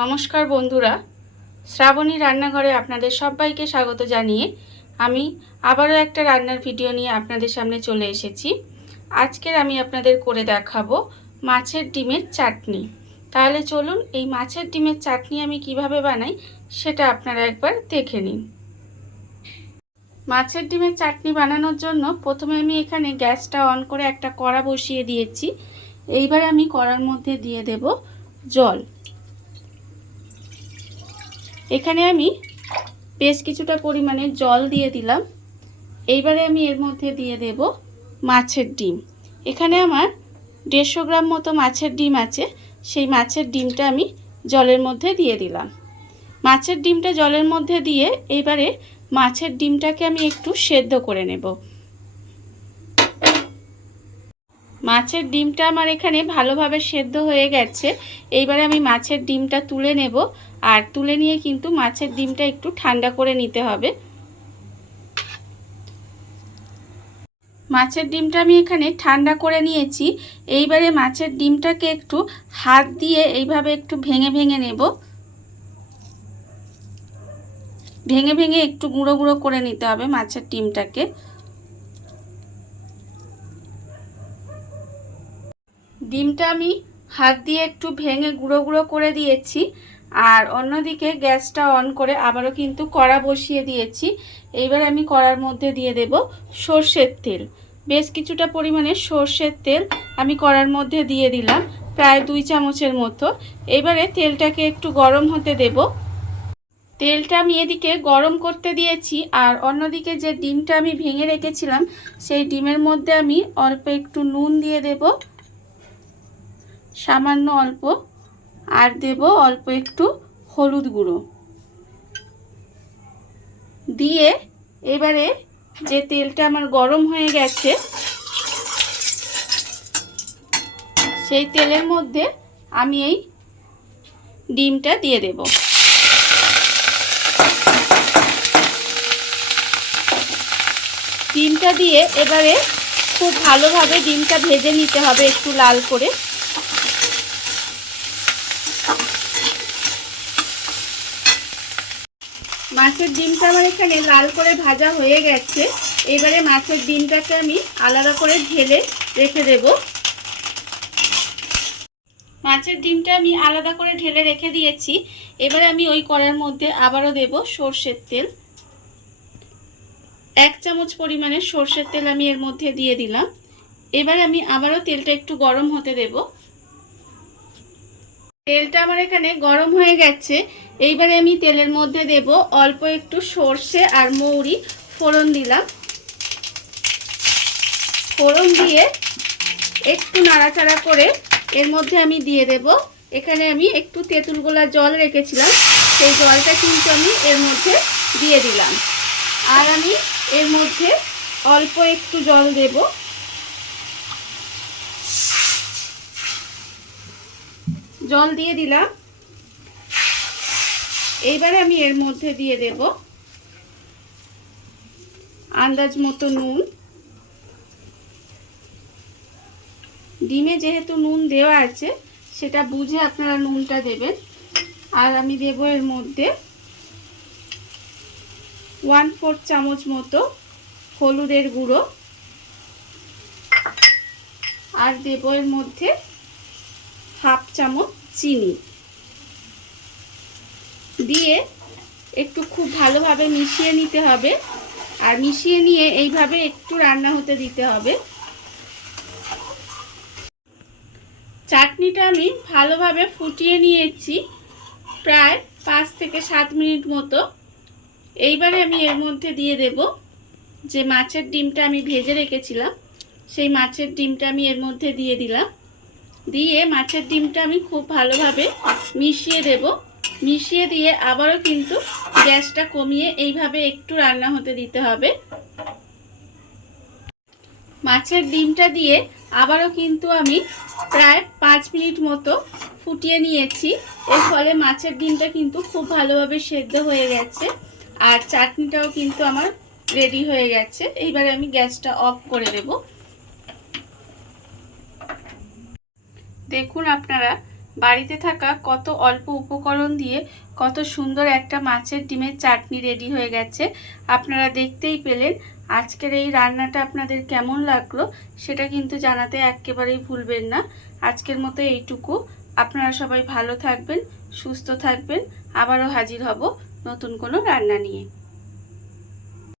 নমস্কার বন্ধুরা, শ্রাবণী রান্নাঘরে আপনাদের সবাইকে স্বাগত জানিয়ে আমি আবারও একটা রান্নার ভিডিও নিয়ে আপনাদের সামনে চলে এসেছি। আজকের আমি আপনাদের করে দেখাবো মাছের ডিমের চাটনি। তাহলে চলুন এই মাছের ডিমের চাটনি আমি কিভাবে বানাই সেটা আপনারা একবার দেখে নিন। মাছের ডিমের চাটনি বানানোর জন্য প্রথমে আমি এখানে গ্যাসটা অন করে একটা কড়া বসিয়ে দিয়েছি। এইবার আমি কড়ার মধ্যে দিয়ে দেব জল। এখানে আমি বেশ কিছুটা পরিমাণে জল দিয়ে দিলাম। এইবারে আমি এর মধ্যে দিয়ে দেব মাছের ডিম। এখানে আমার 150 গ্রাম মতো মাছের ডিম আছে। সেই মাছের ডিমটা আমি জলের মধ্যে দিয়ে দিলাম। মাছের ডিমটা জলের মধ্যে দিয়ে এইবারে মাছের ডিমটাকে আমি একটু সেদ্ধ করে নেব। মাছের ডিমটা আমার এখানে ভালোভাবে সেদ্ধ হয়ে গেছে। এইবারে আমি মাছের ডিমটা তুলে নেব, আর তুলে নিয়ে কিন্তু মাছের ডিমটা একটু ঠান্ডা করে নিতে হবে। মাছের ডিমটা আমি এখানে ঠান্ডা করে নিয়েছি। এইবারে মাছের ডিমটাকে একটু হাত দিয়ে এইভাবে একটু ভেঙে ভেঙে নেব। ভেঙে ভেঙে একটু গুঁড়ো গুঁড়ো করে নিতে হবে মাছের ডিমটাকে। ডিমটা আমি হাত দিয়ে একটু ভেঙে গুঁড়ো গুঁড়ো করে দিয়েছি। আর অন্যদিকে গ্যাসটা অন করে আবারও কিন্তু কড়া বসিয়ে দিয়েছি। এইবার আমি কড়ার মধ্যে দিয়ে দেব সর্ষের তেল। বেশ কিছুটা পরিমাণে সর্ষের তেল আমি কড়ার মধ্যে দিয়ে দিলাম, প্রায় 2 চামচের মতো। এবারে তেলটাকে একটু গরম হতে দেব। তেলটা আমি এদিকে গরম করতে দিয়েছি, আর অন্যদিকে যে ডিমটা আমি ভেঙে রেখেছিলাম সেই ডিমের মধ্যে আমি অল্প একটু নুন দিয়ে দেব, সামান্য অল্প, আর দেব অল্প একটু হলুদ গুঁড়ো দিয়ে এবারে যে তেলটা আমার গরম হয়ে গেছে সেই তেলের মধ্যে আমি এই ডিমটা দিয়ে দেব। ডিমটা দিয়ে এবারে খুব ভালোভাবে ডিমটা ভেজে নিতে হবে একটু লাল করে। মাছের ডিমটা আমার এখানে লাল করে ভাজা হয়ে গেছে। এবারে মাছের ডিমটাকে আমি আলাদা করে ঢেলে রেখে দেব। মাছের ডিমটা আমি আলাদা করে ঢেলে রেখে দিয়েছি। এবারে আমি ওই কড়ার মধ্যে আবারও দেব সর্ষের তেল। 1 চামচ পরিমাণে সর্ষের তেল আমি এর মধ্যে দিয়ে দিলাম। এবার আমি আবারও তেলটা একটু গরম হতে দেব। তেলটা আমার এখানে গরম হয়ে গেছে। এইবারে আমি তেলের মধ্যে দেব অল্প একটু সর্ষে আর মৌরি ফোড়ন দিলাম। ফোড়ন দিয়ে একটু নাড়াচাড়া করে এর মধ্যে আমি দিয়ে দেব, এখানে আমি একটু তেঁতুল গোলা জল রেখেছিলাম, সেই জলটা কিন্তু আমি এর মধ্যে দিয়ে দিলাম। আর আমি এর মধ্যে অল্প একটু জল দেব। জল দিয়ে দিলাম। এইবারে আমি এর মধ্যে দিয়ে দেব আন্দাজ মতো নুন। ডিমে যেহেতু নুন দেওয়া আছে সেটা বুঝে আপনারা নুনটা দেবেন। আর আমি দেব এর মধ্যে 1/4 চামচ মতো হলুদের গুঁড়ো, আর দেব এর মধ্যে 1/2 চামচ চিনি দিয়ে একটু খুব ভালোভাবে মিশিয়ে নিতে হবে। আর মিশিয়ে নিয়ে এইভাবে একটু রান্না হতে দিতে হবে। চাটনিটা আমি ভালোভাবে ফুটিয়ে নিয়েছি প্রায় 5 থেকে 7 মিনিট মতো। এইবারে আমি এর মধ্যে দিয়ে দেব যে মাছের ডিমটা আমি ভেজে রেখেছিলাম, সেই মাছের ডিমটা আমি এর মধ্যে দিয়ে দিলাম। দিয়ে মাছের ডিমটা আমি খুব ভালোভাবে মিশিয়ে দেব। মিশিয়ে দিয়ে আবারও কিন্তু গ্যাসটা কমিয়ে এইভাবে একটু রান্না হতে দিতে হবে। মাছের ডিমটা দিয়ে আবারও কিন্তু আমি প্রায় 5 মিনিট মতো ফুটিয়ে নিয়েছি। এর ফলে মাছের ডিমটা কিন্তু খুব ভালোভাবে সেদ্ধ হয়ে গেছে, আর চাটনিটাও কিন্তু আমার রেডি হয়ে গেছে। এইবারে আমি গ্যাসটা অফ করে দেব। দেখুন আপনারা বাড়িতে থাকা কত অল্প উপকরণ দিয়ে কত সুন্দর একটা মাছের ডিমের চাটনি রেডি হয়ে গেছে। আপনারা দেখতেই পেলেন। আজকের এই রান্নাটা আপনাদের কেমন লাগলো সেটা কিন্তু জানাতে একেবারেই ভুলবেন না। আজকের মতো এইটুকু। আপনারা সবাই ভালো থাকবেন, সুস্থ থাকবেন। আবারও হাজির হব নতুন কোনো রান্না নিয়ে।